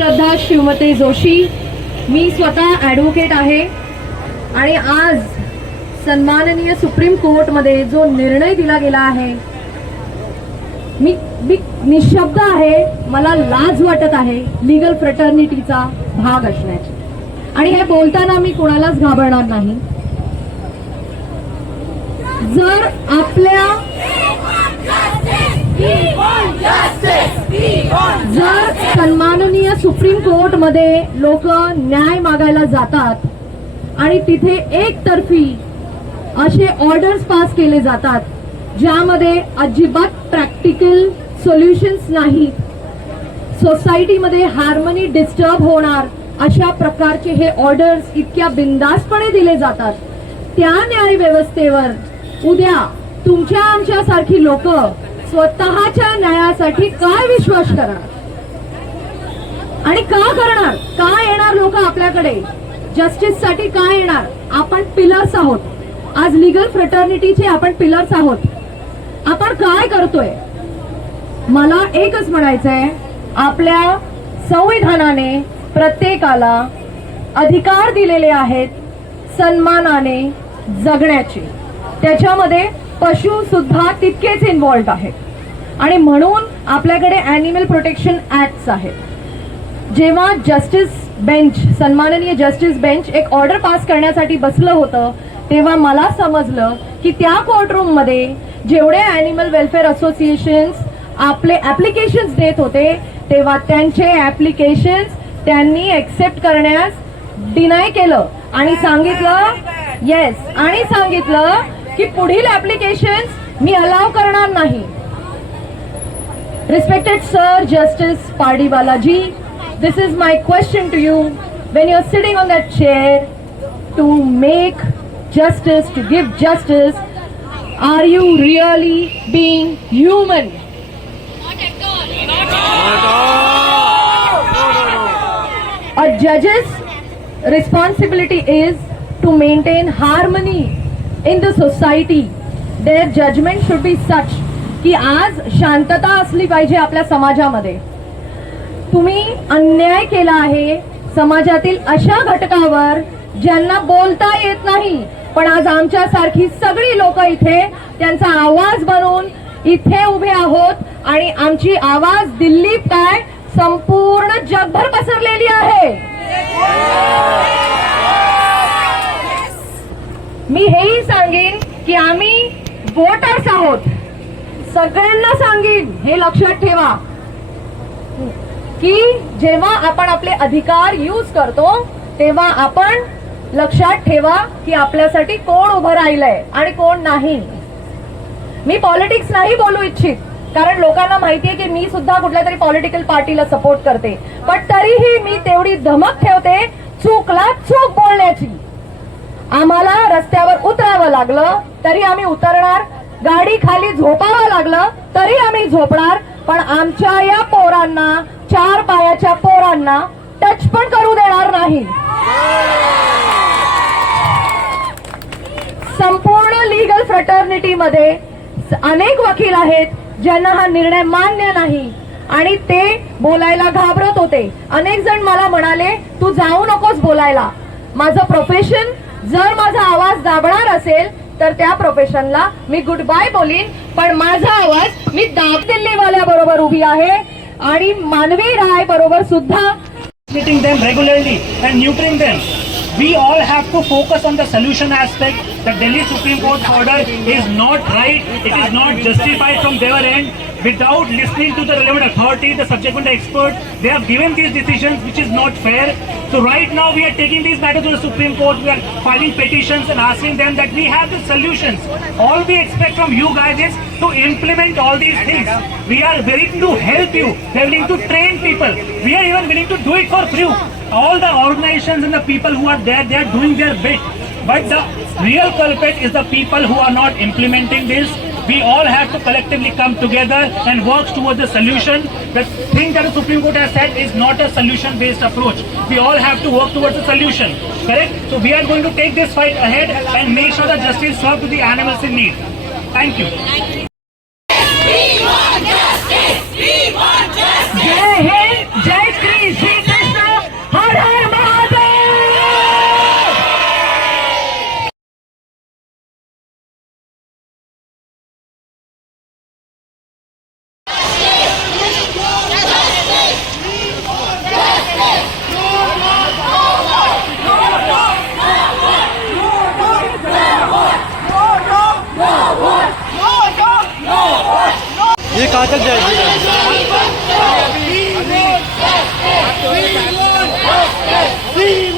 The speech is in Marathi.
श्रद्धा शिवमते जोशी, मी स्वतः ॲडव्होकेट आहे आणि आज सन्माननीय सुप्रीम कोर्टमध्ये जो निर्णय दिला गेला आहे, मी निशब्द आहे. मला लाज वाटत आहे लीगल फ्रेटर्निटीचा भाग असण्याची, आणि हे बोलताना मी कोणालाच घाबरणार नाही. जर आपल्या जर सन्माननीय सुप्रीम कोर्ट मध्ये लोक न्याय मागायला जातात आणि तिथे एकतर्फी असे ऑर्डर्स पास केले जातात ज्यामध्ये अजिबात प्रॅक्टिकल सोल्युशन्स नाहीत, सोसायटीमध्ये हार्मनी डिस्टर्ब होणार अशा प्रकारचे हे ऑर्डर्स इतक्या बिनधास्तपणे दिले जातात, त्या न्याय व्यवस्थेवर उद्या तुमच्या आमच्या सारखी लोक स्वतःच्या न्यायासाठी काय विश्वास करणार आणि का करणार? का येणार लोक आपल्याकडे जस्टिस साठी? का येणार? आपण पिलर्स आहोत. आज लीगल फ्रेटर्निटीचे आपण पिलर्स आहोत. आपण काय करतोय? मला एकच म्हणायचंय, आपल्या संविधानाने प्रत्येकाला अधिकार दिलेले आहेत सन्मानाने जगण्याचे. त्याच्यामध्ये पशु सुद्धा तितकेच इन्व्हॉल्ड आहेत आणि म्हणून आपल्याकडे ॲनिमल प्रोटेक्शन ऍक्ट्स आहेत. जेव्हा जस्टिस बेंच, सन्माननीय जस्टिस बेंच एक ऑर्डर पास करण्यासाठी बसलं होतं, तेव्हा मला समजलं की त्या कोर्टरूम मध्ये जेवढे ॲनिमल वेलफेअर असोसिएशन्स आपले ऍप्लिकेशन्स देत होते, तेव्हा त्यांचे ऍप्लिकेशन्स त्यांनी एक्सेप्ट करण्यास डिनाय केलं आणि सांगितलं येस, आणि सांगितलं की पुढील ऍप्लिकेशन्स मी अलाव करणार नाही. Respected Sir Justice Pardiwala ji, this is my question to you. When you're sitting on that chair to make justice, to give justice, are you really being human? Not at all. Not at all. A judge's responsibility is to maintain harmony in the society. Their judgment should be such की आज शांतता असली पाहिजे आपल्या समाजामध्ये. तुम्ही अन्याय केला आहे समाजातील अशा घटकावर ज्यांना बोलता येत नाही, पण आज आमच्या सारखी सगळी लोक इथे त्यांचा आवाज बनवून इथे उभे आहोत आणि आमची आवाज दिल्लीत काय संपूर्ण जगभर पसरलेली आहे. मी हेही सांगेन की आम्ही वोटर्स आहोत. सगळ्यांना सांगेन हे लक्षात ठेवा की जेव्हा आपण आपले अधिकार यूज करतो तेव्हा आपण लक्षात ठेवा की आपल्यासाठी कोण उभं राहिलंय आणि कोण नाही. मी पॉलिटिक्स नाही बोलू इच्छित, कारण लोकांना माहितीये की मी सुद्धा कुठल्या तरी पॉलिटिकल पार्टीला सपोर्ट करते, पण तरीही मी तेवढी धमक ठेवते चूकला चूक बोलण्याची. आम्हाला रस्त्यावर उतरावं लागलं तरी आम्ही उतरणार, गाडी खाली झोपावं लागलं तरी आम्ही झोपणार, पण आमच्या या पोरांना, चार पायाच्या पोरांना टच पण करू देणार नाही. संपूर्ण लीगल फ्रेटर्निटी मध्ये अनेक वकील आहेत ज्यांना हा निर्णय मान्य नाही आणि ते बोलायला घाबरत होते. अनेक जण मला म्हणाले तू जाऊ नकोस बोलायला. माझं प्रोफेशन, जर माझा आवाज दाबणार असेल तर त्या प्रोफेशनला मी गुड बाय बोलीन, पण माझा आवाज मी दाब दिल्लीवाल्या बरोबर उभी आहे आणि मानवी राय बरोबर सुद्धा. Meeting them regularly and neutering them. We all have to focus on the solution aspect. The Delhi Supreme Court order is not right. It is not justified from their end. Without listening to the relevant authority, the subject matter expert, they have given these decisions, which is not fair. So right now we are taking these matters to the Supreme Court. We are filing petitions and asking them that we have the solutions. All we expect from you guys is to implement all these things. We are willing to help you. We are willing to train people. We are even willing to do it for free. All the organizations and the people who are there, they are doing their bit. But the real culprit is the people who are not implementing this. We all have to collectively come together and work towards the solution. The thing that the Supreme Court has said is not a solution-based approach. We all have to work towards a solution. Correct? So we are going to take this fight ahead and make sure that justice serves to the animals in need. Thank you. We want justice. We want justice. Jai Hind, Jai Shri Sri. ये कहाँ तक जाएगी? We